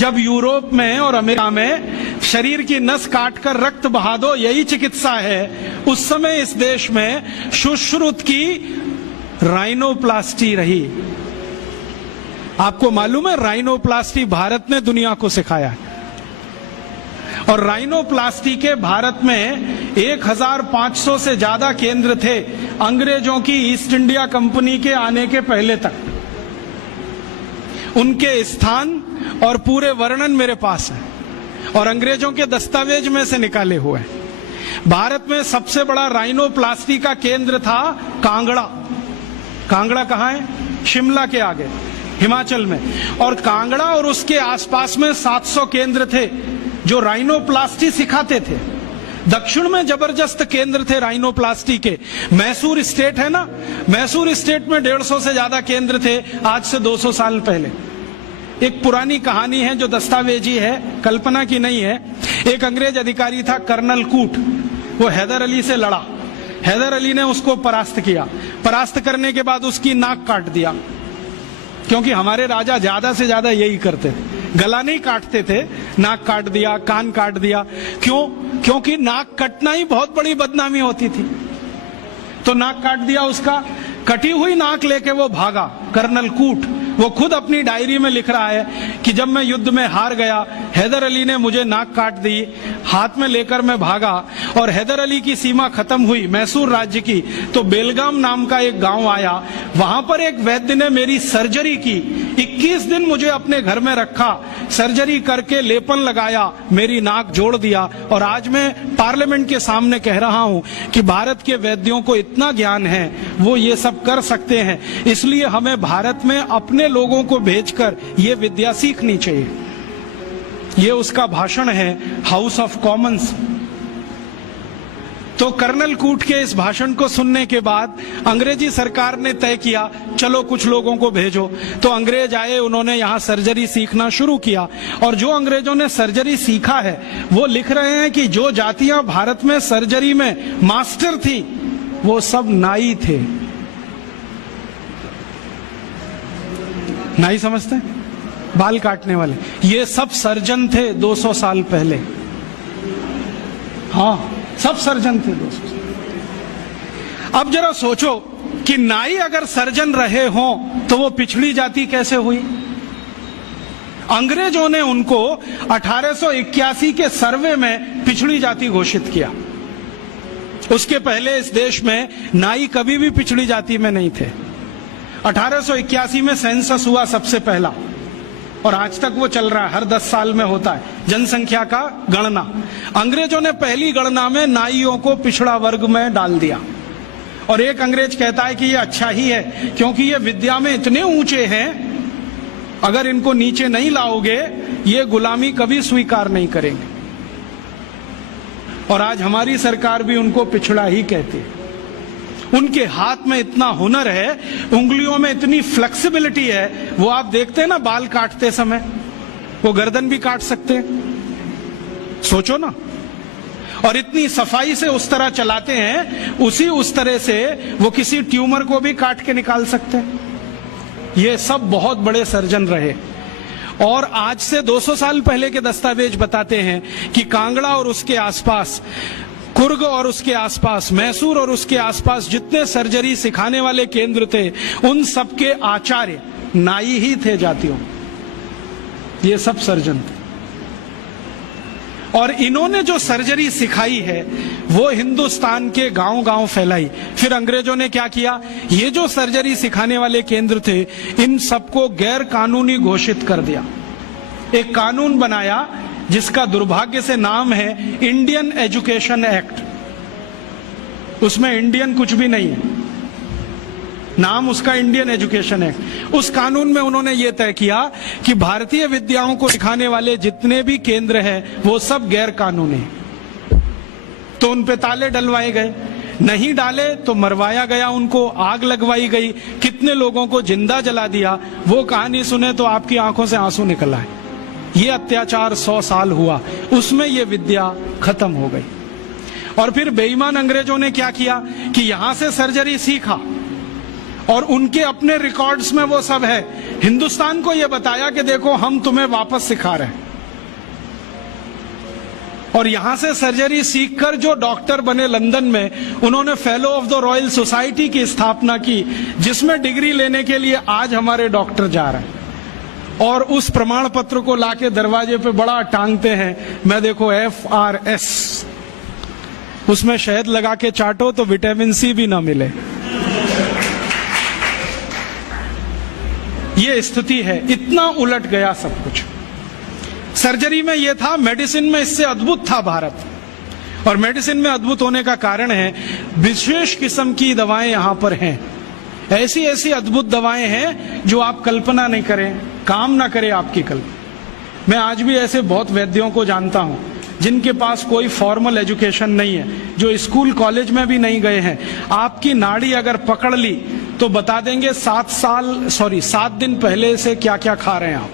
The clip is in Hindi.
जब यूरोप में और अमेरिका में शरीर की नस काटकर रक्त बहा दो, यही चिकित्सा है, उस समय इस देश में सुश्रुत की राइनोप्लास्टी रही। आपको मालूम है, राइनोप्लास्टी भारत ने दुनिया को सिखाया है। और राइनोप्लास्टी के भारत में 1500 से ज्यादा केंद्र थे अंग्रेजों की ईस्ट इंडिया कंपनी के आने के पहले तक। उनके स्थान और पूरे वर्णन मेरे पास है और अंग्रेजों के दस्तावेज में से निकाले हुए हैं। भारत में सबसे बड़ा राइनोप्लास्टी का केंद्र था कांगड़ा। कांगड़ा कहां है? शिमला के आगे, हिमाचल में। और कांगड़ा और उसके आसपास में 700 केंद्र थे जो राइनोप्लास्टी सिखाते थे। दक्षिण में जबरदस्त केंद्र थे राइनोप्लास्टी के। मैसूर स्टेट है ना, मैसूर स्टेट में 150 से ज्यादा केंद्र थे आज से 200 साल पहले। एक पुरानी कहानी है जो दस्तावेजी है, कल्पना की नहीं है। एक अंग्रेज अधिकारी था कर्नल कूट, वो हैदर अली से लड़ा। हैदर अली ने उसको परास्त किया। परास्त करने के बाद उसकी नाक काट दिया, क्योंकि हमारे राजा ज्यादा से ज्यादा यही करते थे, गला नहीं काटते थे, नाक काट दिया, कान काट दिया। क्यों? क्योंकि नाक कटना ही बहुत बड़ी बदनामी होती थी। तो नाक काट दिया उसका। कटी हुई नाक लेके वो भागा कर्नल कूट। वो खुद अपनी डायरी में लिख रहा है कि जब मैं युद्ध में हार गया, हैदर अली ने मुझे नाक काट दी, हाथ में लेकर मैं भागा और हैदर अली की सीमा खत्म हुई मैसूर राज्य की, तो बेलगाम नाम का एक गांव आया। वहां पर एक वैद्य ने मेरी सर्जरी की। 21 दिन मुझे अपने घर में रखा, सर्जरी करके लेपन लगाया, मेरी नाक जोड़ दिया। और आज मैं पार्लियामेंट के सामने कह रहा हूं कि भारत के वैद्यों को इतना ज्ञान है, वो ये सब कर सकते हैं। इसलिए हमें भारत में अपने लोगों को भेजकर ये विद्या सीखनी चाहिए। ये उसका भाषण है हाउस ऑफ कॉमन्स। तो कर्नल कूट के इस भाषण को सुनने के बाद अंग्रेजी सरकार ने तय किया, चलो कुछ लोगों को भेजो। तो अंग्रेज आए, उन्होंने यहां सर्जरी सीखना शुरू किया। और जो अंग्रेजों ने सर्जरी सीखा है, वो लिख रहे हैं कि जो जातियां भारत में सर्जरी में मास्टर थी, वो सब नाई थे। नाई समझते हैं? बाल काटने वाले। ये सब सर्जन थे 200 साल पहले। हाँ, सब सर्जन थे 200 साल। अब जरा सोचो कि नाई अगर सर्जन रहे हों तो वो पिछड़ी जाति कैसे हुई? अंग्रेजों ने उनको 1881 के सर्वे में पिछड़ी जाति घोषित किया। उसके पहले इस देश में नाई कभी भी पिछड़ी जाति में नहीं थे। 1881 में सेंसस हुआ सबसे पहला, और आज तक वो चल रहा है, हर 10 साल में होता है जनसंख्या का गणना। अंग्रेजों ने पहली गणना में नाइयों को पिछड़ा वर्ग में डाल दिया। और एक अंग्रेज कहता है कि ये अच्छा ही है, क्योंकि ये विद्या में इतने ऊंचे हैं, अगर इनको नीचे नहीं लाओगे ये गुलामी कभी स्वीकार नहीं करेंगे। और आज हमारी सरकार भी उनको पिछड़ा ही कहती है। उनके हाथ में इतना हुनर है, उंगलियों में इतनी फ्लेक्सिबिलिटी है। वो आप देखते हैं ना, बाल काटते समय वो गर्दन भी काट सकते हैं, सोचो ना। और इतनी सफाई से उस तरह चलाते हैं, उस तरह से वो किसी ट्यूमर को भी काट के निकाल सकते हैं। ये सब बहुत बड़े सर्जन रहे। और आज से 200 साल पहले के दस्तावेज बताते हैं कि कांगड़ा और उसके आसपास, कुर्ग और उसके आसपास, मैसूर और उसके आसपास जितने सर्जरी सिखाने वाले केंद्र थे, उन सबके आचार्य नाई ही थे जातियों। ये सब सर्जन थे। और इन्होंने जो सर्जरी सिखाई है वो हिंदुस्तान के गांव-गांव फैलाई। फिर अंग्रेजों ने क्या किया, ये जो सर्जरी सिखाने वाले केंद्र थे, इन सबको गैर कानूनी घोषित कर दिया। एक कानून बनाया जिसका दुर्भाग्य से नाम है इंडियन एजुकेशन एक्ट। उसमें इंडियन कुछ भी नहीं है, नाम उसका इंडियन एजुकेशन एक्ट। उस कानून में उन्होंने ये तय किया कि भारतीय विद्याओं को सिखाने वाले जितने भी केंद्र हैं वो सब गैर कानूनी। तो उन पे ताले डलवाए गए, नहीं डाले तो मरवाया गया, उनको आग लगवाई गई, कितने लोगों को जिंदा जला दिया। वो कहानी सुने तो आपकी आंखों से आंसू निकल आए। ये अत्याचार 100 साल हुआ, उसमें ये विद्या खत्म हो गई। और फिर बेईमान अंग्रेजों ने क्या किया कि यहां से सर्जरी सीखा और उनके अपने रिकॉर्ड्स में वो सब है हिंदुस्तान को यह बताया कि देखो हम तुम्हें वापस सिखा रहे हैं। और यहां से सर्जरी सीखकर जो डॉक्टर बने लंदन में, उन्होंने fellow of the royal society की स्थापना की, जिसमें डिग्री लेने के लिए आज हमारे डॉक्टर जा रहे हैं और उस प्रमाण पत्र को लाके दरवाजे पे बड़ा टांगते हैं। मैं देखो FRS, उसमें शहद लगा के चाटो तो विटामिन C भी ना मिले। ये स्थिति है, इतना उलट गया सब कुछ। सर्जरी में यह था, मेडिसिन में इससे अद्भुत था भारत। और मेडिसिन में अद्भुत होने का कारण है, विशेष किस्म की दवाएं यहां पर हैं। ऐसी ऐसी अद्भुत दवाएं हैं जो आप कल्पना नहीं करें, काम ना करे आपकी कल्पना। मैं आज भी ऐसे बहुत वैद्यों को जानता हूं जिनके पास कोई फॉर्मल एजुकेशन नहीं है, जो स्कूल कॉलेज में भी नहीं गए हैं। आपकी नाड़ी अगर पकड़ ली तो बता देंगे 7 दिन पहले से क्या क्या खा रहे हैं आप।